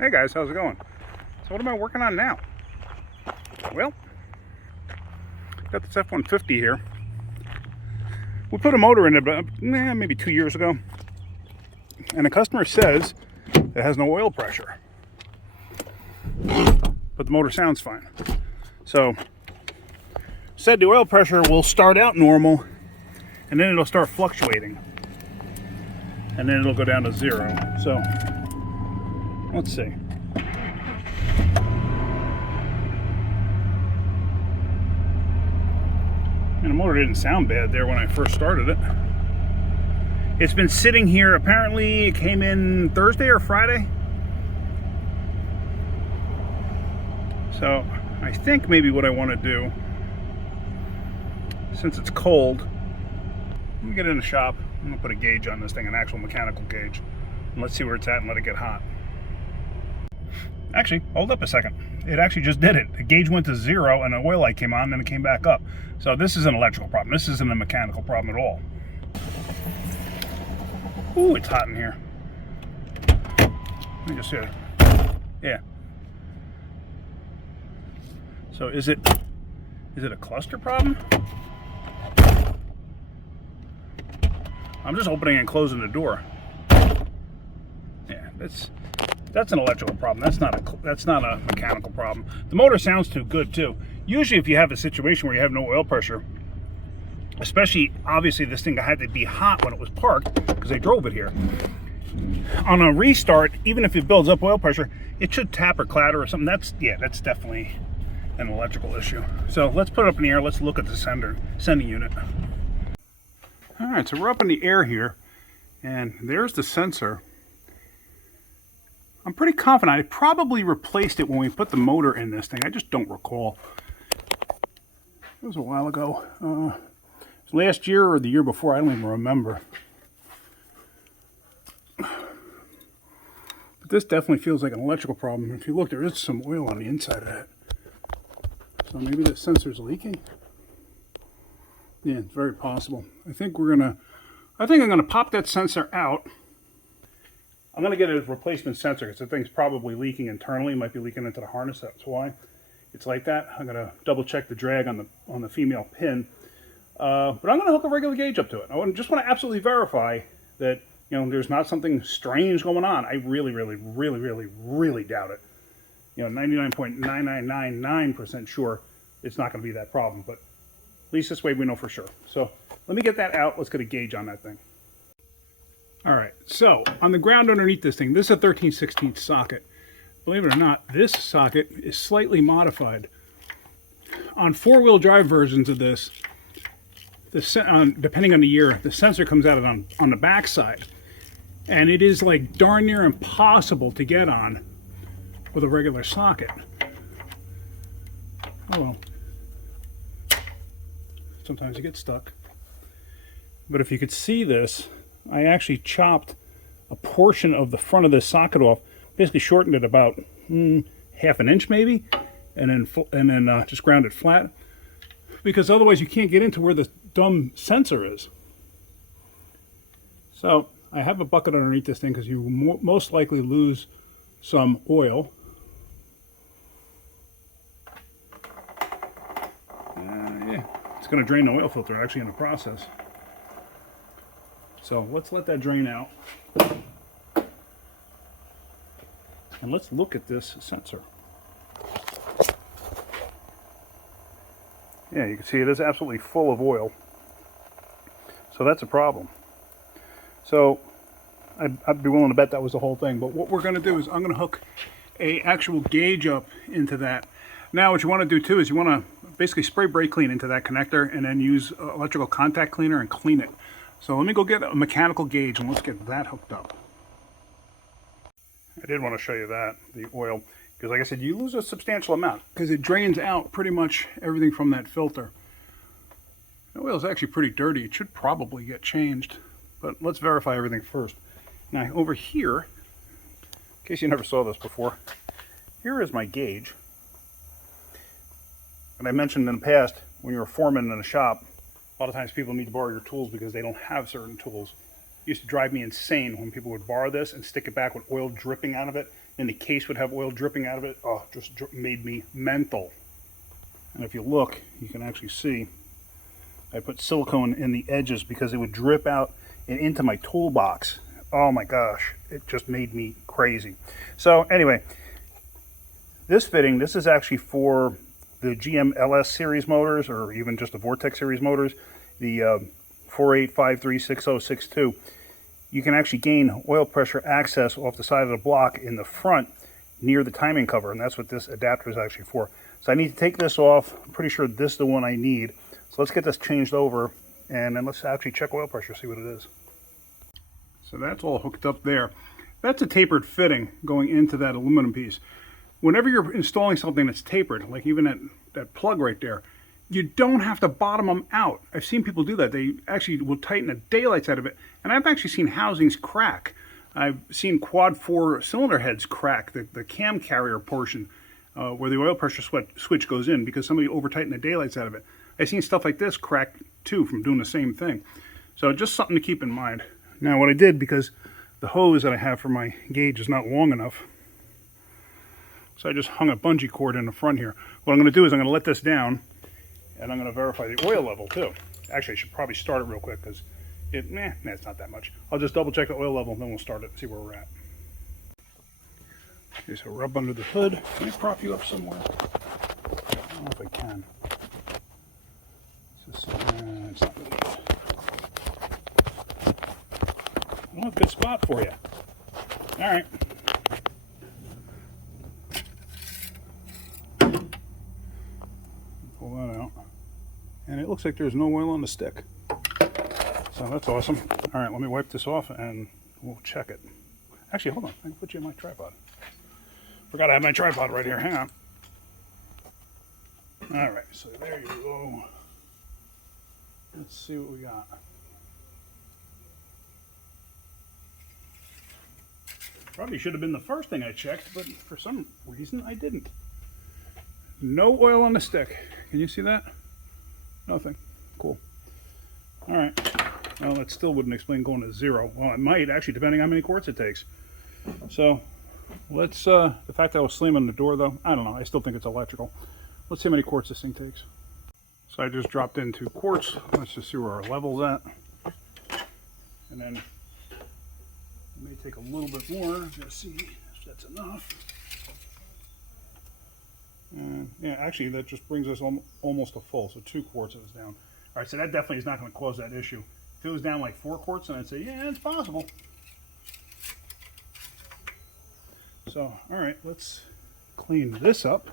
Hey guys, how's it going? So what am I working on now? Well, got this F-150 here. We put a motor in it about maybe 2 years ago, and the customer says it has no oil pressure, but the motor sounds fine. So said the oil pressure will start out normal, and then it'll start fluctuating, and then it'll go down to 0. So let's see. And the motor didn't sound bad there when I first started it. It's been sitting here. Apparently it came in Thursday or Friday. So I think maybe what I want to do, since it's cold, let me get in the shop. I'm going to put a gauge on this thing, an actual mechanical gauge. And let's see where it's at and let it get hot. Actually, hold up a second. It actually just did it. The gauge went to 0 and the oil light came on and it came back up. So this is an electrical problem. This isn't a mechanical problem at all. Ooh, it's hot in here. Let me just see it. Yeah. So is it a cluster problem? I'm just opening and closing the door. Yeah, that's an electrical problem. That's not a mechanical problem. The motor sounds too good too. Usually if you have a situation where you have no oil pressure, especially obviously this thing had to be hot when it was parked because they drove it here. On a restart, even if it builds up oil pressure, it should tap or clatter or something. That's definitely an electrical issue. So let's put it up in the air. Let's look at the sending unit. All right, so we're up in the air here, and there's the sensor. I'm pretty confident I probably replaced it when we put the motor in this thing. I just don't recall. It was a while ago. It was last year or the year before. I don't even remember. But this definitely feels like an electrical problem. If you look, there is some oil on the inside of that. So maybe the sensor's leaking. Yeah, it's very possible. I think I'm gonna pop that sensor out. I'm going to get a replacement sensor because the thing's probably leaking internally. It might be leaking into the harness. That's why it's like that. I'm going to double check the drag on the female pin. But I'm going to hook a regular gauge up to it. I just want to absolutely verify that there's not something strange going on. I really doubt it. 99.9999% sure it's not going to be that problem. But at least this way we know for sure. So let me get that out. Let's get a gauge on that thing. All right, so on the ground underneath this thing, this is a 13/16 socket. Believe it or not, this socket is slightly modified. On four-wheel drive versions of this, depending on the year, the sensor comes out on the back side. And it is like darn near impossible to get on with a regular socket. Oh well. Sometimes you get stuck. But if you could see this, I actually chopped a portion of the front of this socket off, basically shortened it about half an inch maybe, and then just ground it flat, because otherwise you can't get into where the dumb sensor is. So I have a bucket underneath this thing because you most likely lose some oil. Yeah, it's going to drain the oil filter actually in the process. So let's let that drain out. And let's look at this sensor. Yeah, you can see it is absolutely full of oil. So that's a problem. So I'd be willing to bet that was the whole thing. But what we're going to do is I'm going to hook a actual gauge up into that. Now what you want to do too is you want to basically spray brake clean into that connector and then use electrical contact cleaner and clean it. So let me go get a mechanical gauge and let's get that hooked up. I did want to show you that, the oil, because like I said, you lose a substantial amount because it drains out pretty much everything from that filter. The oil is actually pretty dirty. It should probably get changed, but let's verify everything first. Now over here, in case you never saw this before, here is my gauge. And I mentioned in the past, when you're a foreman in a shop, a lot of times people need to borrow your tools because they don't have certain tools. used to drive me insane when people would borrow this and stick it back with oil dripping out of it, and the case would have oil dripping out of it. Oh, just made me mental. And if you look, you can actually see I put silicone in the edges because it would drip out and into my toolbox. Oh my gosh, it just made me crazy. So anyway, this fitting, this is actually for the GM LS series motors, or even just the Vortex series motors, the 48536062. You can actually gain oil pressure access off the side of the block in the front near the timing cover, and that's what this adapter is actually for. So I need to take this off. I'm pretty sure this is the one I need. So let's get this changed over, and then let's actually check oil pressure, see what it is. So that's all hooked up there. That's a tapered fitting going into that aluminum piece. Whenever you're installing something that's tapered, like even that plug right there, you don't have to bottom them out. I've seen people do that. They actually will tighten the daylights out of it, and I've actually seen housings crack. I've seen quad 4 cylinder heads crack, the cam carrier portion where the oil pressure switch goes in because somebody over-tightened the daylights out of it. I've seen stuff like this crack too from doing the same thing. So just something to keep in mind. Now what I did, because the hose that I have for my gauge is not long enough, so I just hung a bungee cord in the front here. What I'm going to do is I'm going to let this down, and I'm going to verify the oil level too. Actually, I should probably start it real quick because it's not that much. I'll just double check the oil level and then we'll start it and see where we're at. Okay, so rub under the hood. Let me prop you up somewhere. I don't know if I can. It's not really good. I don't have a good spot for you. All right. Pull that out. And it looks like there's no oil on the stick. So that's awesome. All right, let me wipe this off and we'll check it. Actually, hold on. I can put you in my tripod. Forgot I have my tripod right here. Hang on. All right, so there you go. Let's see what we got. Probably should have been the first thing I checked, but for some reason I didn't. No oil on the stick. Can you see that? Nothing. Cool. All right. Well, that still wouldn't explain going to 0. Well, it might, actually, depending on how many quarts it takes. So, let's, the fact that I was slamming the door, though, I don't know. I still think it's electrical. Let's see how many quarts this thing takes. So I just dropped in 2 quarts. Let's just see where our level's at. And then it may take a little bit more. Just see if that's enough. And yeah, actually, that just brings us almost to full. So 2 quarts is down. All right, so that definitely is not going to cause that issue. If it was down like 4 quarts, then I'd say, yeah, it's possible. So, all right, let's clean this up.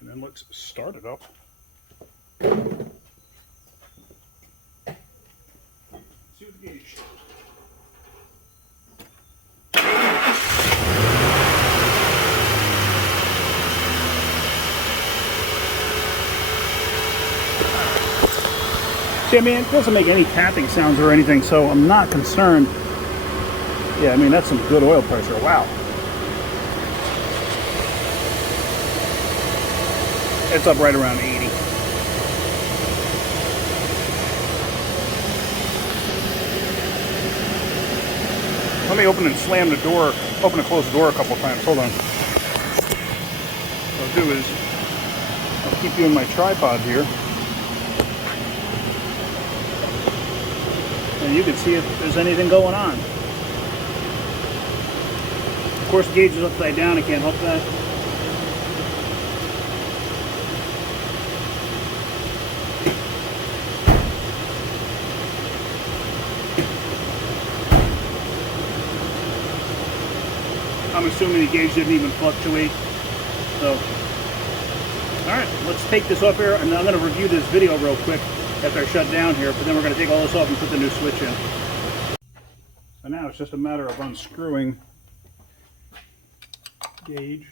And then let's start it up. See what the gauge shows. See, I mean, it doesn't make any tapping sounds or anything, so I'm not concerned. Yeah, I mean, that's some good oil pressure. Wow. It's up right around 80. Let me open and slam the door, open and close the door a couple of times. Hold on. What I'll do is, I'll keep you in my tripod here. And you can see if there's anything going on. Of course, the gauge is upside down. I can't help that. I'm assuming the gauge didn't even fluctuate. So, all right, let's take this off here, and I'm going to review this video real quick after I shut down here, but then we're going to take all this off and put the new switch in. So now it's just a matter of unscrewing gauge.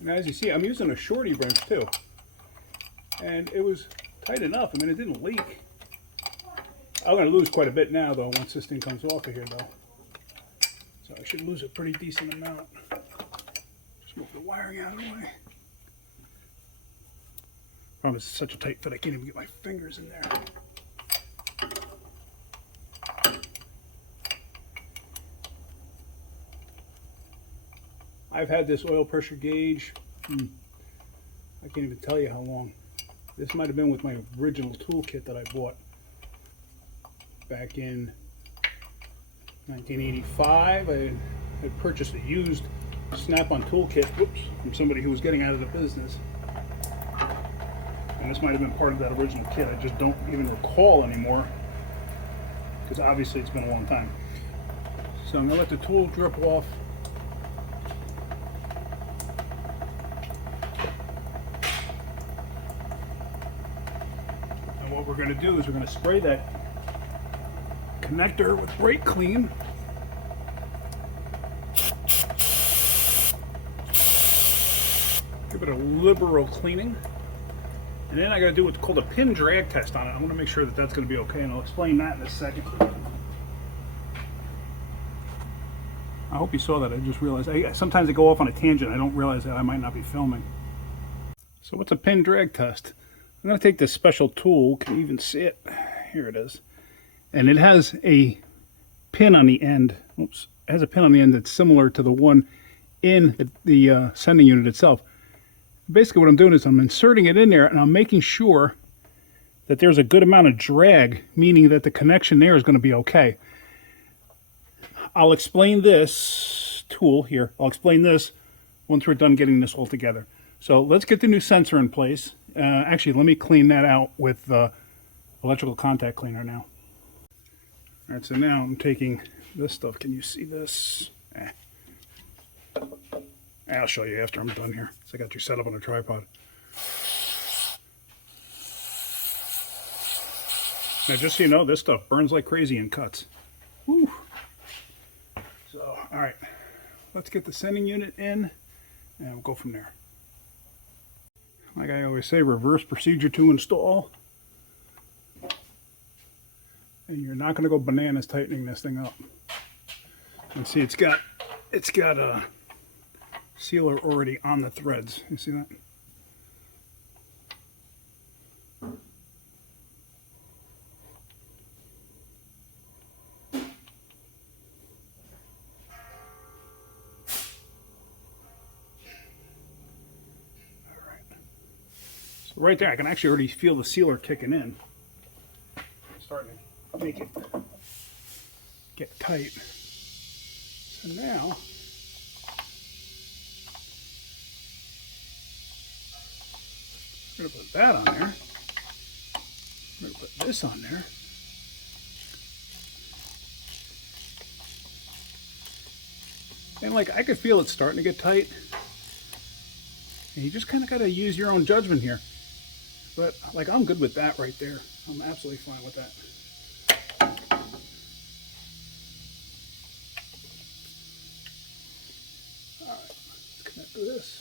And as you see, I'm using a shorty wrench too. And it was tight enough. I mean, it didn't leak. I'm going to lose quite a bit now, though, once this thing comes off of here, though. So I should lose a pretty decent amount. Just move the wiring out of the way. Problem is, it's such a tight fit, I can't even get my fingers in there. I've had this oil pressure gauge, I can't even tell you how long. This might have been with my original toolkit that I bought back in 1985. I had purchased a used Snap-on toolkit, from somebody who was getting out of the business. And this might have been part of that original kit. I just don't even recall anymore, because obviously it's been a long time. So I'm going to let the tool drip off. And what we're going to do is we're going to spray that connector with brake clean. Give it a liberal cleaning. And then I got to do what's called a pin drag test on it. I want to make sure that that's going to be okay, and I'll explain that in a second. I hope you saw that. I just realized, sometimes I go off on a tangent. I don't realize that I might not be filming. So what's a pin drag test? I'm going to take this special tool. Can you even see it? Here it is. And it has a pin on the end. Oops. It has a pin on the end that's similar to the one in the sending unit itself. Basically what I'm doing is I'm inserting it in there, and I'm making sure that there's a good amount of drag, meaning that the connection there is going to be okay. I'll explain this tool here. I'll explain this once we're done getting this all together. So let's get the new sensor in place. Actually, let me clean that out with electrical contact cleaner now. All right, so now I'm taking this stuff. Can you see this? I'll show you after I'm done here. So I got you set up on a tripod. Now, just so you know, this stuff burns like crazy and cuts. Whew. So, all right, let's get the sending unit in, and we'll go from there. Like I always say, reverse procedure to install. And you're not going to go bananas tightening this thing up. And see, it's got a sealer already on the threads. You see that? So right there, I can actually already feel the sealer kicking in. It's starting to make it get tight. So now, we're going to put that on there. We're going to put this on there. And like, I could feel it starting to get tight. And you just kind of got to use your own judgment here. But like, I'm good with that right there. I'm absolutely fine with that. All right, let's connect to this.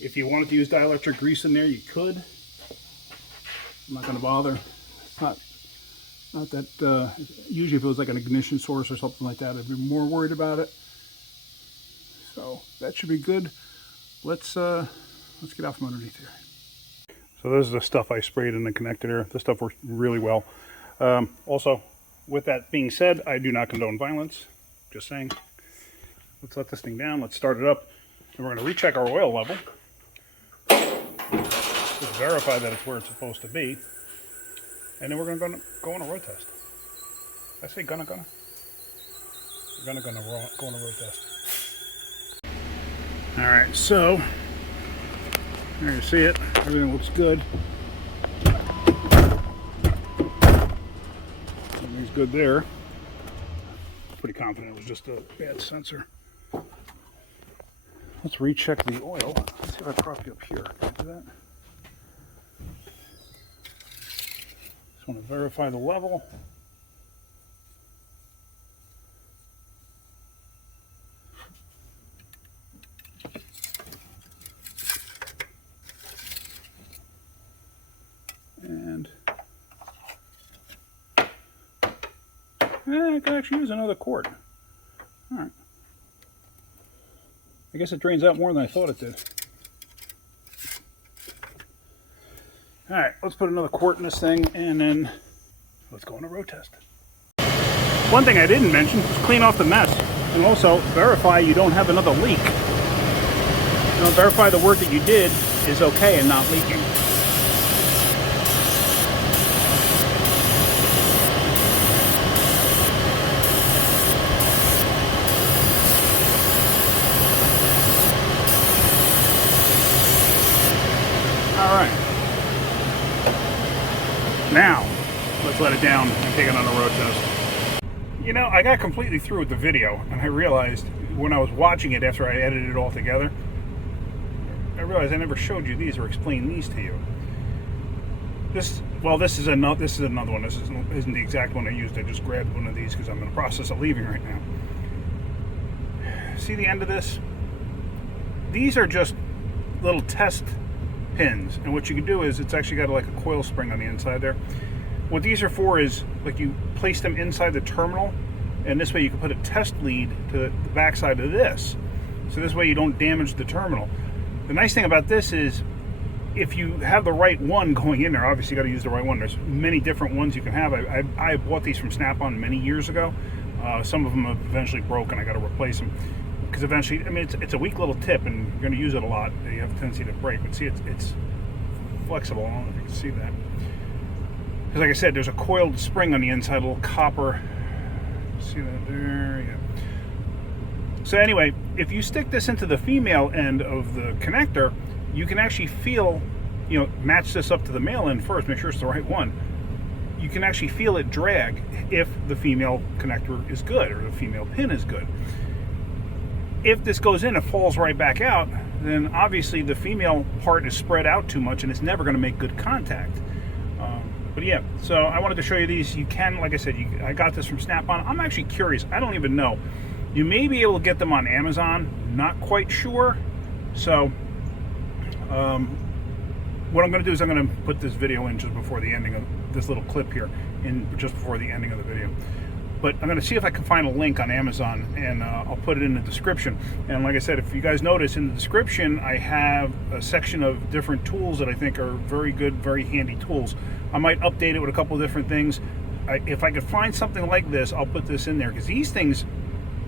If you wanted to use dielectric grease in there, you could. I'm not going to bother. It's not that, usually if it was like an ignition source or something like that, I'd be more worried about it. So that should be good. Let's get out from underneath here. So this is the stuff I sprayed in the connector there. This stuff works really well. Also, with that being said, I do not condone violence. Just saying. Let's let this thing down. Let's start it up. And we're going to recheck our oil level. Just verify that it's where it's supposed to be. And then we're going to go on a road test. Did I say gonna? We're going to go on a road test. All right, so there you see it. Everything looks good. Everything's good there. Pretty confident it was just a bad sensor. Let's recheck the oil. Let's see if I prop you up here. Can I do that? Just want to verify the level. I could actually use another quart. All right. I guess it drains out more than I thought it did. All right, let's put another quart in this thing, and then let's go on a road test. One thing I didn't mention is clean off the mess, and also verify you don't have another leak. You know, verify the work that you did is okay and not leaking. All right. Now, let's let it down and take it on a road test. You know, I got completely through with the video, and I realized when I was watching it after I edited it all together, I realized I never showed you these or explained these to you. This is another one. This isn't the exact one I used. I just grabbed one of these because I'm in the process of leaving right now. See the end of this? These are just little test pins, and what you can do is it's actually got like a coil spring on the inside there. What these are for is like you place them inside the terminal, and this way you can put a test lead to the back side of this, so this way you don't damage the terminal. The nice thing about this is if you have the right one going in there, obviously you got to use the right one. There's many different ones you can have. I bought these from Snap-on many years ago. Some of them have eventually broken. I got to replace them because eventually, I mean, it's a weak little tip, and you're going to use it a lot. You have a tendency to break, but see, it's flexible. I don't know if you can see that. Because like I said, there's a coiled spring on the inside, a little copper. See that there? Yeah. So anyway, if you stick this into the female end of the connector, you can actually feel, you know, match this up to the male end first, make sure it's the right one. You can actually feel it drag if the female connector is good or the female pin is good. If this goes in and falls right back out, then obviously the female part is spread out too much and it's never going to make good contact. But yeah, so I wanted to show you these. You can, like I said, I got this from Snap-on. I'm actually curious. I don't even know. You may be able to get them on Amazon. Not quite sure. So what I'm going to do is I'm going to put this video in just before the ending of this little clip here, just before the ending of the video. But I'm going to see if I can find a link on Amazon, and I'll put it in the description. And like I said, if you guys notice in the description, I have a section of different tools that I think are very good, very handy tools. I might update it with a couple of different things. If I could find something like this, I'll put this in there, because these things,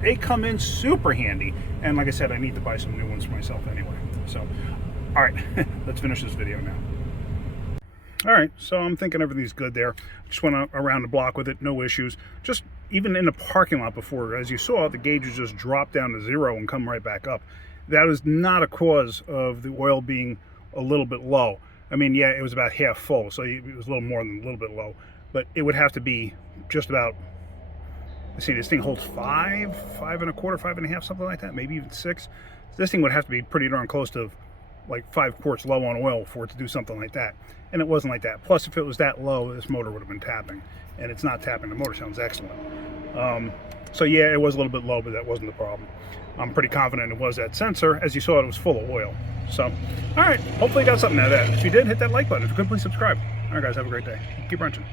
they come in super handy. And like I said, I need to buy some new ones for myself anyway. So, all right, let's finish this video now. All right, so I'm thinking everything's good there. Just went around the block with it, no issues. Just even in the parking lot before, as you saw, the gauges just dropped down to 0 and come right back up. That is not a cause of the oil being a little bit low. I mean, yeah, it was about half full, so it was a little more than a little bit low. But it would have to be just about, let's see, this thing holds 5 1/4, 5 1/2, something like that, maybe even 6. This thing would have to be pretty darn close to like 5 quarts low on oil for it to do something like that. And it wasn't like that. Plus, if it was that low, this motor would have been tapping. And it's not tapping. The motor sounds excellent. So yeah, it was a little bit low, but that wasn't the problem. I'm pretty confident it was that sensor. As you saw, it was full of oil. So, all right. Hopefully you got something out of that. If you did, hit that like button. If you could, please subscribe. All right, guys. Have a great day. Keep wrenching.